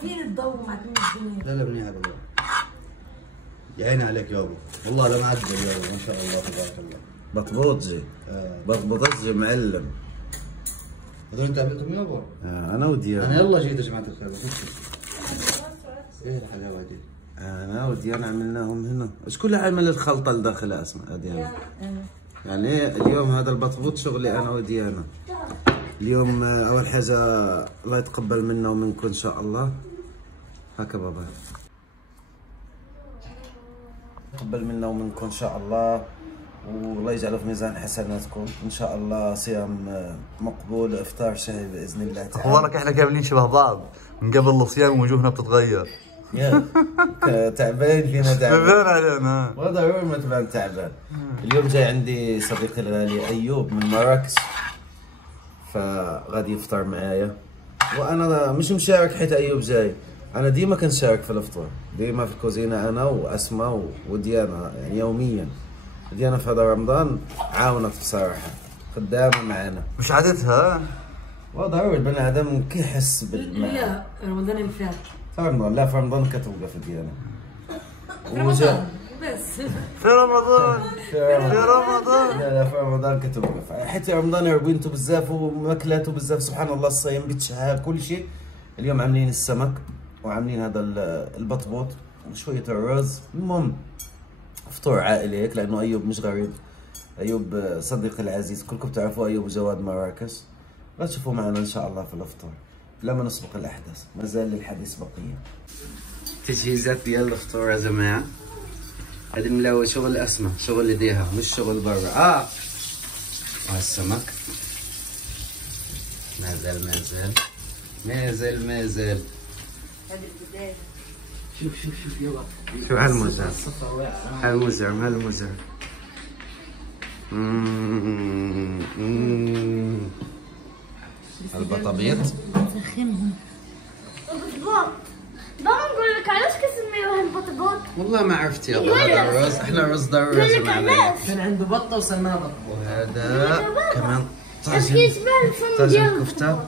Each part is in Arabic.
فين الضوء مع الدنيا؟ لا منيحه والله. يا عيني عليك يابا، والله لا معدل يابا ما شاء الله تبارك الله. بطبوطجي بطبوطجي معلم. هذول انت عملتهم يابا؟ انا وديانا. انا يلا جيت يا جماعه الخير. ايه الحلاوه دي؟ انا وديانا عملناهم هنا. ايش كل عمل الخلطه اللي داخلها اسمها ديانا؟ يعني اليوم هذا البطبوط شغلي انا وديانا. اليوم اول حاجه الله يتقبل منا ومنكم ان شاء الله. هكا بابا. يتقبل منا ومنكم ان شاء الله، والله يجعله في ميزان حسناتكم ان شاء الله. صيام مقبول، افطار شهي باذن الله تعالى. اخبارك احنا كاملين شبه بعض من قبل الصيام ووجوهنا بتتغير. يا تعبان فينا تعبان. بيبان علينا. والله ضروري ما تبان تعبان. اليوم جاي عندي صديقي الغالي ايوب من مراكش، فغادي يفطر معايا، وانا مش مشارك حيت ايوب جاي. انا ديما كنشارك في الافطار، ديما في الكوزينه انا واسماء وديانا، يعني يوميا. ديانا في هذا رمضان عاونت بصراحه، خدامه معنا. مش عادتها. وضروري البني ادم كيحس لا رمضان اللي فات. في رمضان، لا في رمضان كتوقف ديانا. في رمضان بس. في رمضان. في رمضان. لا في رمضان كتوقف، حتى رمضان ربينتو بزاف وماكلاتو بزاف، سبحان الله. الصيام بتشهى كل شيء. اليوم عاملين السمك وعاملين هذا البطبوط وشويه الرز. المهم فطور عائلي هيك، لانه ايوب مش غريب. ايوب صديقي العزيز، كلكم بتعرفوا ايوب جواد مراكش. غتشوفوا معنا ان شاء الله في الافطار. لا ما نسبق الاحداث، مازال للحديث بقيه. تجهيزات ديال الفطور يا جماعه. هذه الملاوه شغل اسماء، شغل يديها مش شغل برا. والسمك مازال هذه البدايه. شوف يلا. شو هالمزعم هالمزعم. البطابيط نسخنهم. البطبوط. بابا نقول لك علاش كنسميوه البطبوط؟ والله ما عرفت يا هذا الرز، احنا الرز ضروري يا جماعه. كان عنده بطه وسماها بطه. وهذا كمان طاجن كفته.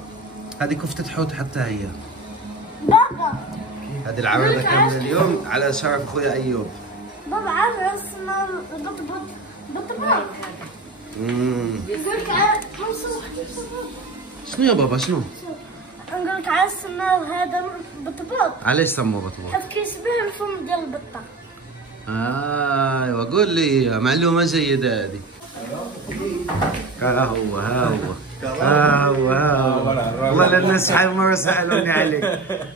هذه كفته حوت حتى هي. بابا هذه العروضه كامله اليوم على شرف اخويا ايوب. بابا عارف اسمه البطبوط. بطبوط. يقول لك شنو يا بابا شنو؟ نقول لك علاش سموه هذا بطبوط؟ علاش سموه بطبوط؟ حيت كيشبه الفم ديال البطه. ايوا قول لي معلومه جيده هذه. ها هو والله الناس شحال مره سالوني عليك.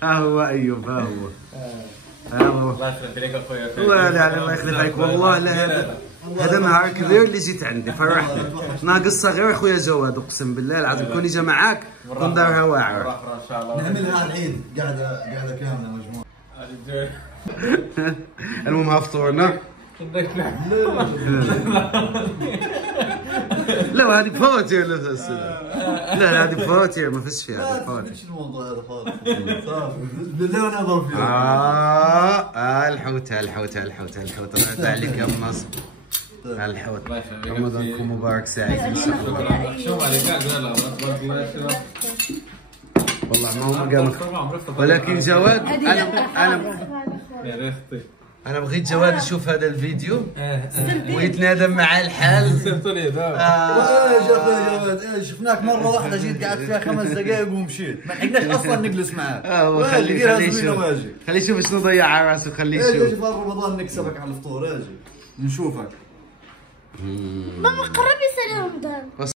ها هو ايوب، ها هو الله يخلف عليك اخويا. الله يخلف عليك. والله لا هذا نهار كبير اللي جيت عندي، فرحني. ناقص صغير اخويا جواد، اقسم بالله العظيم كون يجي معاك كون دارها واعر. ان شاء الله نعملها العيد قاعده كامله مجموعه. المهم ها فطورنا. لا هذه فواتير لا هذه فواتير ما فيش فيها. هذه فواتير. ايش الموضوع هذا خالص؟ صافي بالله وانا اضرب فيها. الحوت رد عليك يا مناصر. الحوت. رمضانكم مبارك سعيد ان شاء الله. شوف عليك لا تبارك الله. والله ما هو مقامك، ولكن جواد انا بغيت جواد يشوف هذا الفيديو ويتنادم مع الحال. يا جواد شفناك مره واحده جيت قعدت فيها 5 دقائق ومشيت، ما لحقناش اصلا نجلس معاك. خليه يشوف شنو ضيع على راسه. خليه يشوف. اجي في رمضان نكسبك على الفطور، اجي نشوفك. ماما قرب يصير رمضان.